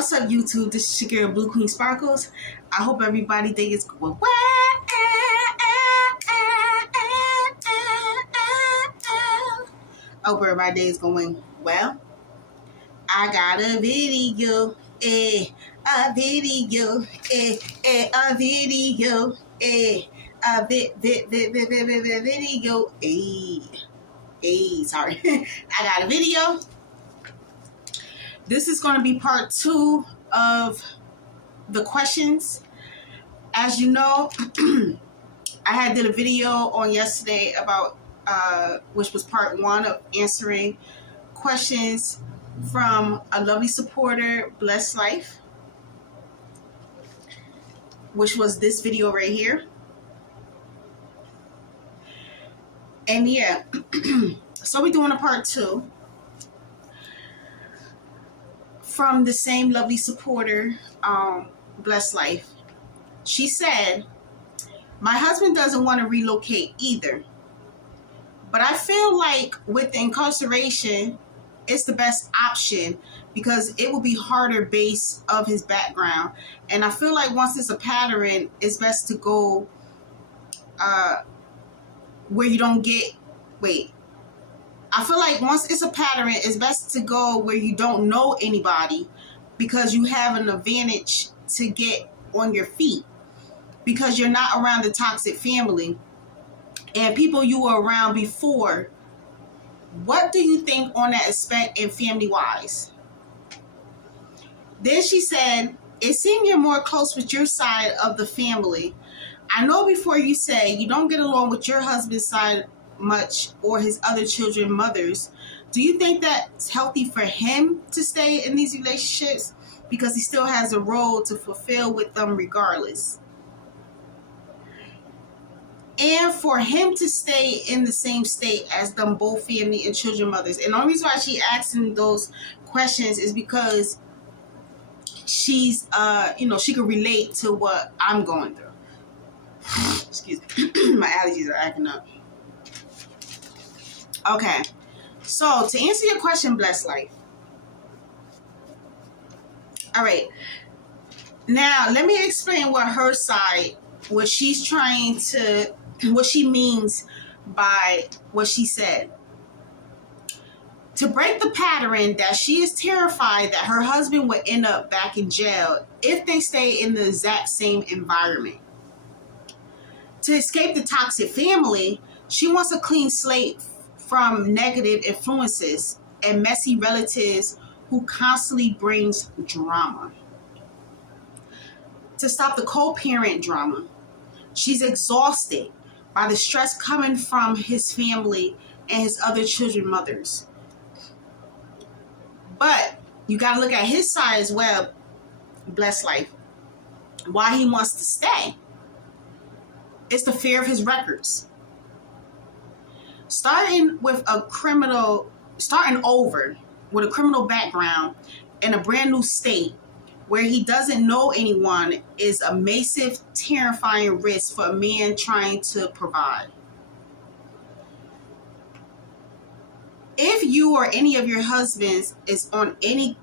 What's up, YouTube? This is your girl, Blue Queen Sparkles. I hope everybody day is going well. I hope everybody day is going well. I got a video, a video, a video, a video, sorry. I got a video. This is going to be part 2 of the questions. As you know, I did a video on yesterday about, which was part 1 of answering questions from a lovely supporter, Blessed Life, which was this video right here. And yeah, so we're doing a part 2. From the same lovely supporter, Blessed Life. She said, my husband doesn't want to relocate either, but I feel like with the incarceration, it's the best option because it will be harder based of his background. And I feel like once it's a pattern, it's best to go where you don't get, I feel like once it's a pattern, it's best to go where you don't know anybody because you have an advantage to get on your feet because you're not around the toxic family and people you were around before. What do you think on that aspect and family-wise? Then she said, it seems you're more close with your side of the family. I know before you say you don't get along with your husband's side much or his other children mothers. Do you think that's healthy for him to stay in these relationships because he still has a role to fulfill with them regardless? And for him to stay in the same state as them both family and children mothers. And the only reason why she asking those questions is because she's she can relate to what I'm going through. Excuse me. My allergies are acting up. Okay, so to answer your question, Blessed Life. All right, now let me explain what her side, what she's trying to, what she means by what she said. To break the pattern that she is terrified that her husband would end up back in jail if they stay in the exact same environment. To escape the toxic family, she wants a clean slate from negative influences and messy relatives who constantly brings drama. To stop the co-parent drama, she's exhausted by the stress coming from his family and his other children mothers. But you got to look at his side as well, Blessed Life, why he wants to stay. It's the fear of his records. Starting over with a criminal background in a brand new state where he doesn't know anyone is a massive, terrifying risk for a man trying to provide. If you or any of your husbands is on any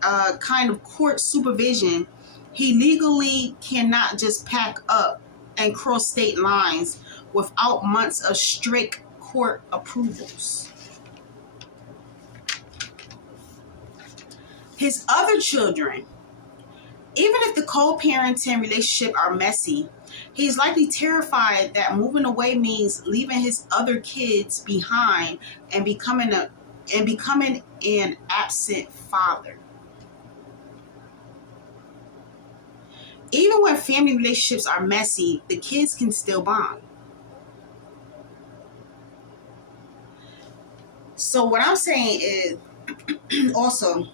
kind of court supervision, he legally cannot just pack up and cross state lines without months of strict court approvals. His other children, even if the co-parenting relationship are messy, he's likely terrified that moving away means leaving his other kids behind and becoming an absent father. Even when family relationships are messy, the kids can still bond. So what I'm saying is, also,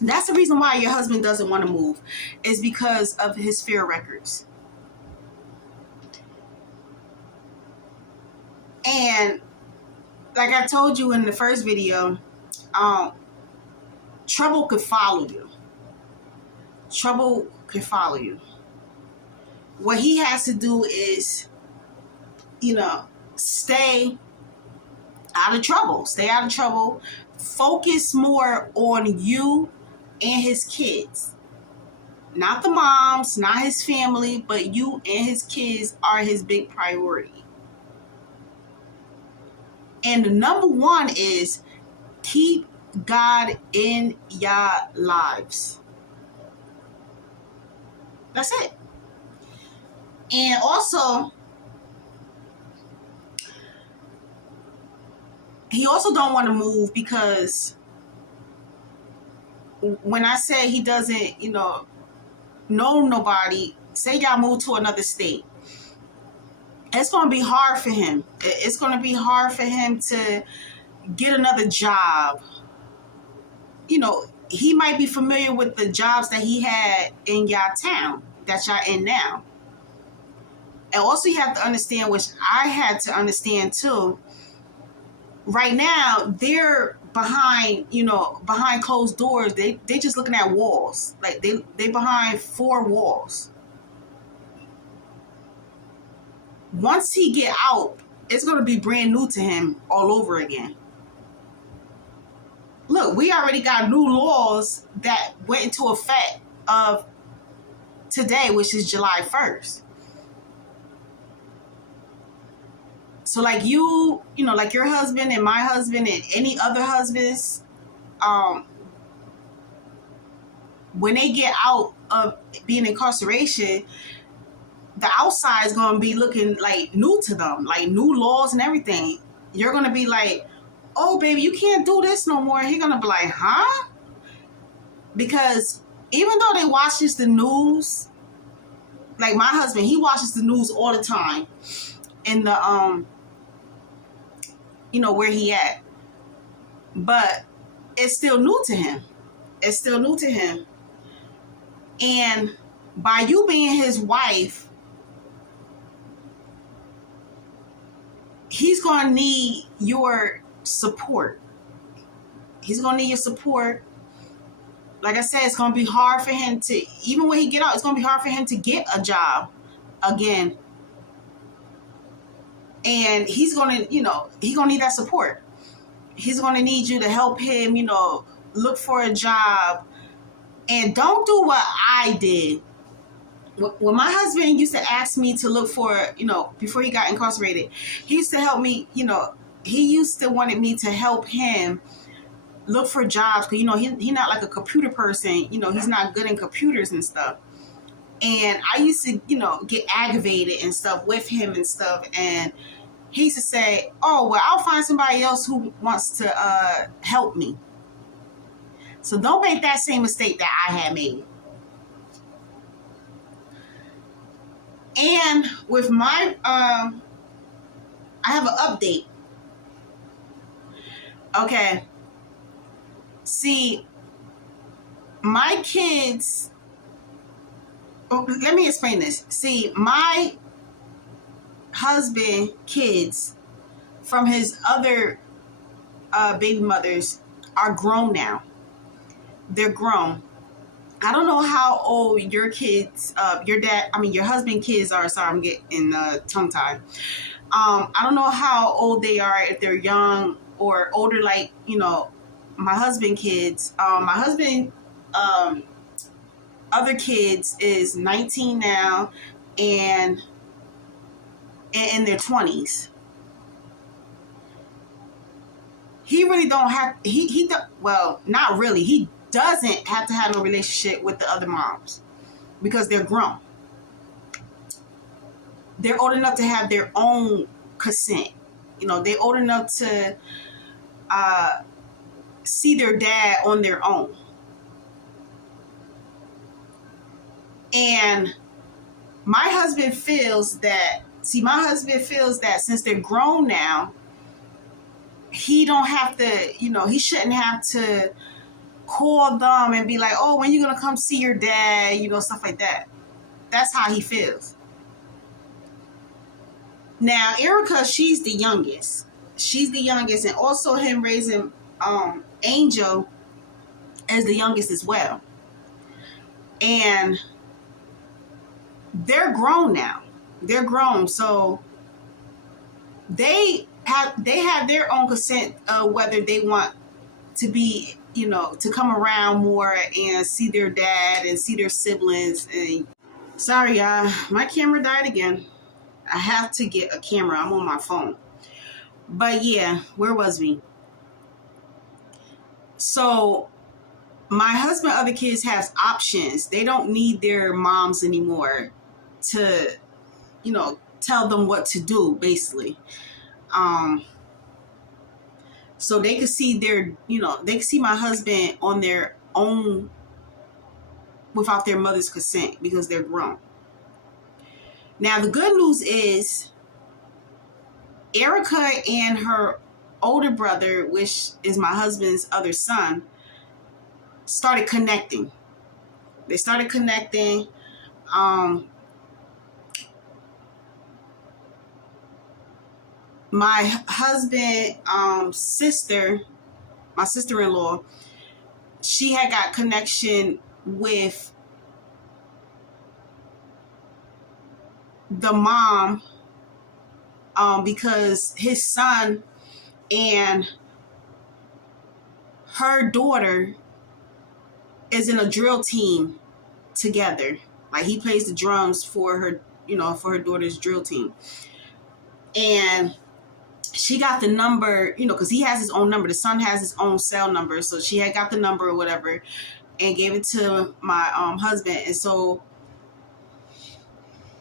that's the reason why your husband doesn't want to move, is because of his fear records. And like I told you in the first video, trouble could follow you. Trouble could follow you. What he has to do is, stay out of trouble. Stay out of trouble. Focus more on you and his kids. Not the moms, not his family, but you and his kids are his big priority. And the number one is keep God in your lives. That's it. And also, he also don't want to move because when I say he doesn't, know nobody, say y'all move to another state, it's going to be hard for him. It's going to be hard for him to get another job. He might be familiar with the jobs that he had in y'all town that y'all in now. And also you have to understand, which I had to understand too, right now they're behind closed doors. They just looking at walls. Like they behind 4 walls. Once he get out, it's going to be brand new to him all over again. Look, we already got new laws that went into effect of today, which is July 1st. So like like your husband and my husband and any other husbands, when they get out of being incarceration, the outside is going to be looking like new to them, like new laws and everything. You're going to be like, oh, baby, you can't do this no more. He's going to be like, huh? Because even though they watches the news, like my husband, he watches the news all the time in the, where he at. But it's still new to him. It's still new to him. And by you being his wife, he's going to need your support. He's going to need your support. Like I said, it's going to be hard for him to, even when he get out, it's going to be hard for him to get a job again. And he's going to, he's going to need that support. He's going to need you to help him, look for a job. And don't do what I did. When my husband used to ask me to look for, before he got incarcerated, he used to help me, he used to wanted me to help him look for jobs. Because, he's not like a computer person. He's not good in computers and stuff. And I used to, get aggravated and stuff with him and stuff. And he used to say, oh, well, I'll find somebody else who wants to help me. So don't make that same mistake that I had made. And with my, I have an update. Okay. See, my kids, let me explain this. See, my husband kids from his other baby mothers are grown now. They're grown. I don't know how old your kids, your husband kids are. Sorry, I'm getting tongue-tied. I don't know how old they are, if they're young or older, like, my husband kids. My husband, other kids is 19 now and in their 20s. He really don't have, well, not really. He doesn't have to have no relationship with the other moms because they're grown. They're old enough to have their own consent. They're old enough to see their dad on their own. And my husband feels that since they're grown now, he don't have to, he shouldn't have to call them and be like, oh, when you gonna come see your dad, stuff like that. That's how he feels. Now, Erica, she's the youngest. And also him raising Angel as the youngest as well. And they're grown now. They're grown, so they have their own consent of whether they want to be to come around more and see their dad and see their siblings. And sorry, my camera died again. I have to get a camera. I'm on my phone. But yeah, where was we? So my husband, other kids has options. They don't need their moms anymore to, tell them what to do, basically. So they could see they could see my husband on their own without their mother's consent because they're grown. Now, the good news is Erica and her older brother, which is my husband's other son, started connecting. They started connecting. My husband's sister, my sister-in-law, she had got connection with the mom because his son and her daughter is in a drill team together. Like, he plays the drums for her, for her daughter's drill team. And she got the number, because he has his own number. The son has his own cell number. So she had got the number or whatever and gave it to my husband. And so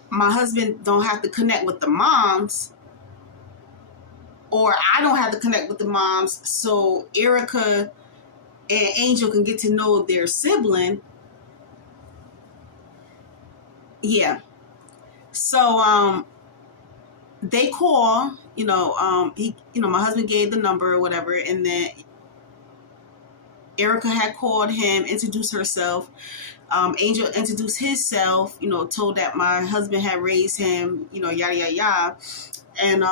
my husband don't have to connect with the moms, or I don't have to connect with the moms. So Erica and Angel can get to know their sibling. Yeah. So they call, my husband gave the number or whatever, and then Erica had called him, introduced herself. Angel introduced himself, told that my husband had raised him, yada, yada, yada. And,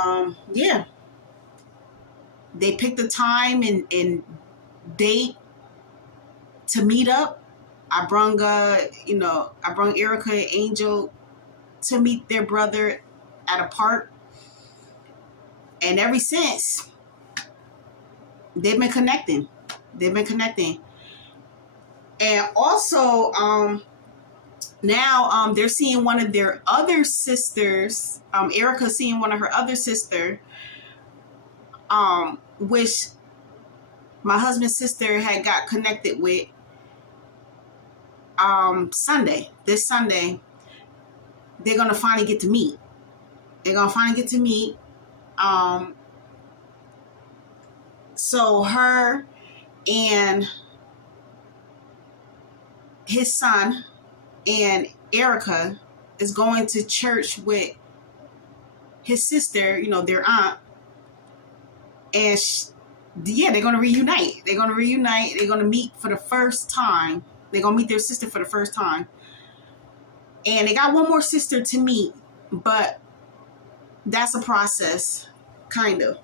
yeah. They picked a time and date to meet up. I brung Erica and Angel to meet their brother at a park. And ever since, they've been connecting. And also, now they're seeing one of their other sisters. Erica seeing one of her other sister, which my husband's sister had got connected with this Sunday. They're going to finally get to meet. So her and his son and Erica is going to church with his sister, their aunt. And they're going to reunite. They're going to meet for the first time. They're going to meet their sister for the first time. And they got one more sister to meet, but that's a process, kind of.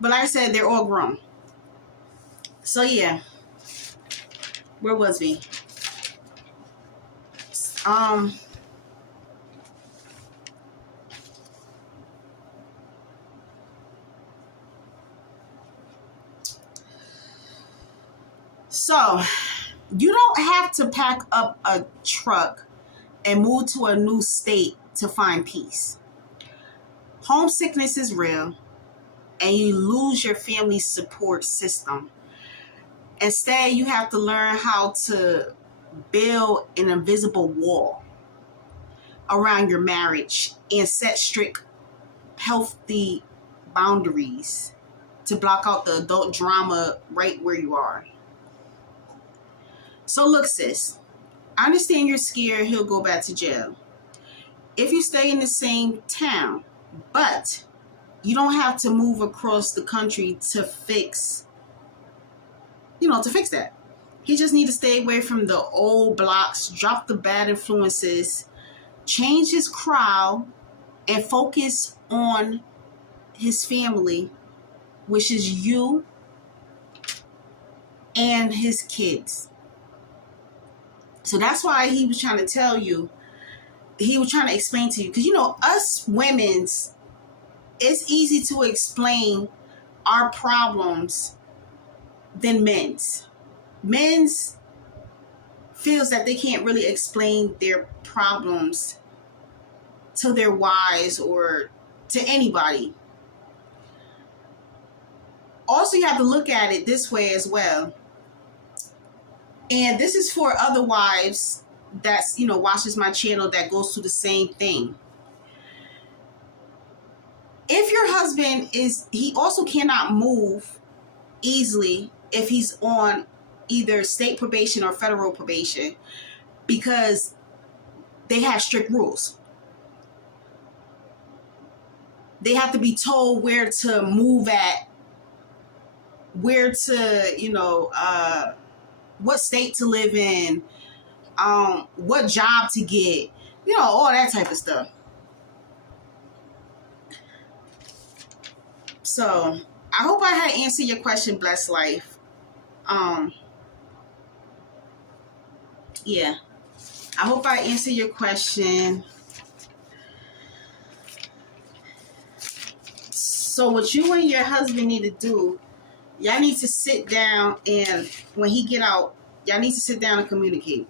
But like I said, they're all grown. So yeah, where was we? So you don't have to pack up a truck and move to a new state to find peace. Homesickness is real, and you lose your family support system. Instead, you have to learn how to build an invisible wall around your marriage and set strict, healthy boundaries to block out the adult drama right where you are. So look, sis, I understand you're scared he'll go back to jail if you stay in the same town, but you don't have to move across the country to fix that. He just need to stay away from the old blocks, drop the bad influences, change his crowd, and focus on his family, which is you and his kids. So that's why he was trying to tell you, he was trying to explain to you, because us women's, it's easy to explain our problems than men's. Men's feels that they can't really explain their problems to their wives or to anybody. Also, you have to look at it this way as well. And this is for other wives that's, watches my channel that goes through the same thing. If your husband he also cannot move easily if he's on either state probation or federal probation, because they have strict rules. They have to be told where to move at, where to, what state to live in, what job to get, all that type of stuff. So I hope I had answered your question, Blessed Life. Yeah, I hope I answered your question. So what you and your husband need to do, y'all need to sit down, and when he get out, y'all need to sit down and communicate.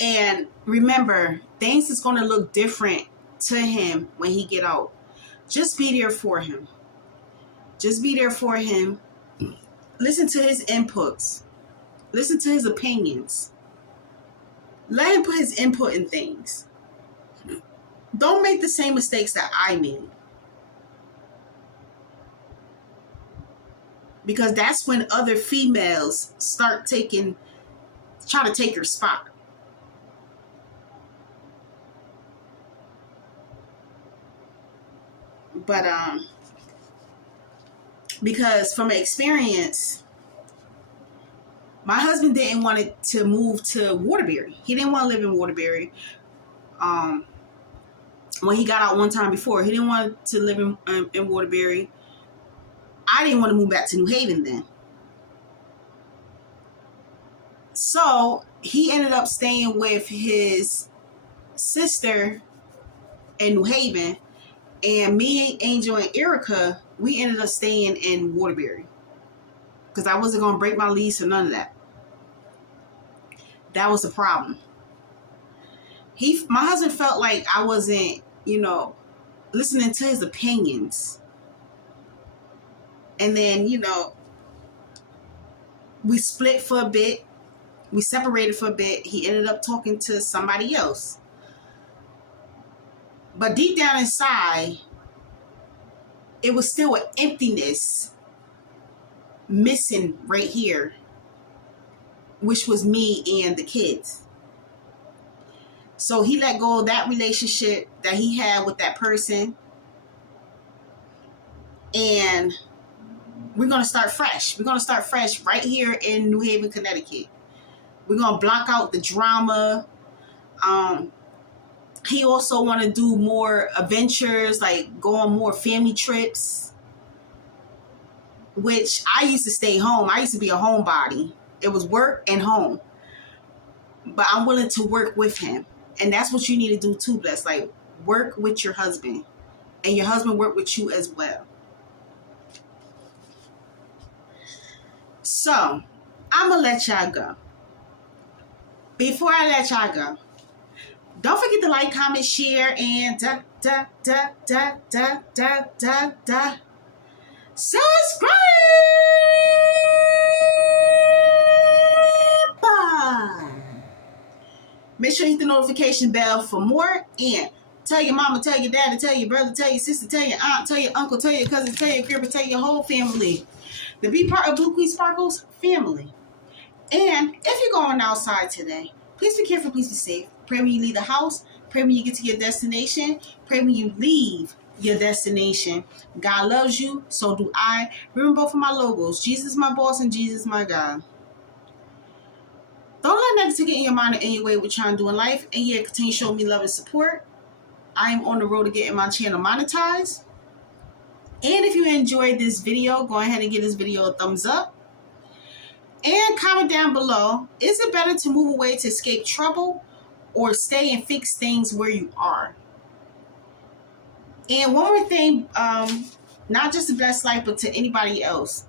And remember, things is going to look different to him when he get out. Just be there for him. Just be there for him. Listen to his inputs. Listen to his opinions. Let him put his input in things. Don't make the same mistakes that I made. Because that's when other females start try to take your spot. But because from experience, my husband didn't want to move to Waterbury. He didn't want to live in Waterbury. When he got out one time before, he didn't want to live in Waterbury. I didn't want to move back to New Haven then. So he ended up staying with his sister in New Haven. And me, Angel, and Erica, we ended up staying in Waterbury. Because I wasn't going to break my lease or none of that. That was the problem. My husband felt like I wasn't, listening to his opinions. And then, we split for a bit. We separated for a bit. He ended up talking to somebody else. But deep down inside, it was still an emptiness missing right here, which was me and the kids. So he let go of that relationship that he had with that person. And we're going to start fresh. We're going to start fresh right here in New Haven, Connecticut. We're going to block out the drama. He also want to do more adventures, like go on more family trips, which I used to stay home. I used to be a homebody. It was work and home. But I'm willing to work with him. And that's what you need to do too, Bless. Like, work with your husband. And your husband work with you as well. So, I'm going to let y'all go. Before I let y'all go, don't forget to like, comment, share, and subscribe. Make sure you hit the notification bell for more. And tell your mama, tell your daddy, tell your brother, tell your sister, tell your aunt, tell your uncle, tell your cousin, tell your grandpa, tell your whole family to be part of Blue Queen Sparkles family. And if you're going outside today, please be careful, please be safe. Pray when you leave the house. Pray when you get to your destination. Pray when you leave your destination. God loves you, so do I. Remember both of my logos. Jesus my boss and Jesus my God. Don't let negativity get in your mind or in your way what you're trying to do in life. And yeah, continue to show me love and support. I am on the road to getting my channel monetized. And if you enjoyed this video, go ahead and give this video a thumbs up. And comment down below, is it better to move away to escape trouble or stay and fix things where you are? And one more thing not just to Blessed Life, but to anybody else.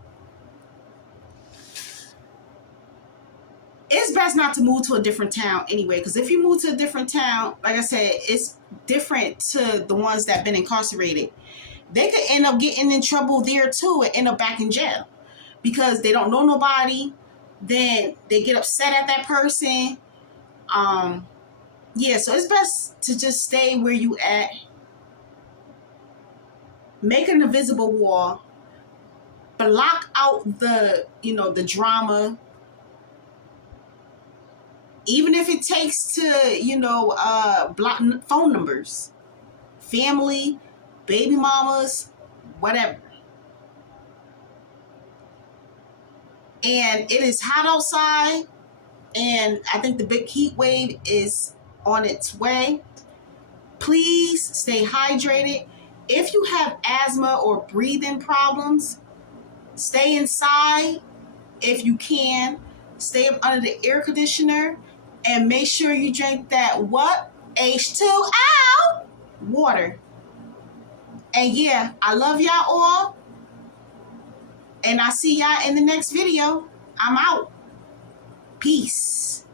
It's best not to move to a different town anyway, because if you move to a different town, like I said, it's different to the ones that have been incarcerated. They could end up getting in trouble there too and end up back in jail because they don't know nobody. Then they get upset at that person. Yeah, so it's best to just stay where you at. Make an invisible wall. Block out the drama. Even if it takes to, block phone numbers, family, baby mamas, whatever. And it is hot outside, and I think the big heat wave is on its way. Please stay hydrated. If you have asthma or breathing problems, stay inside if you can. Stay up under the air conditioner. And make sure you drink that what? H2O water. And yeah, I love y'all all. And I'll see y'all in the next video. I'm out. Peace.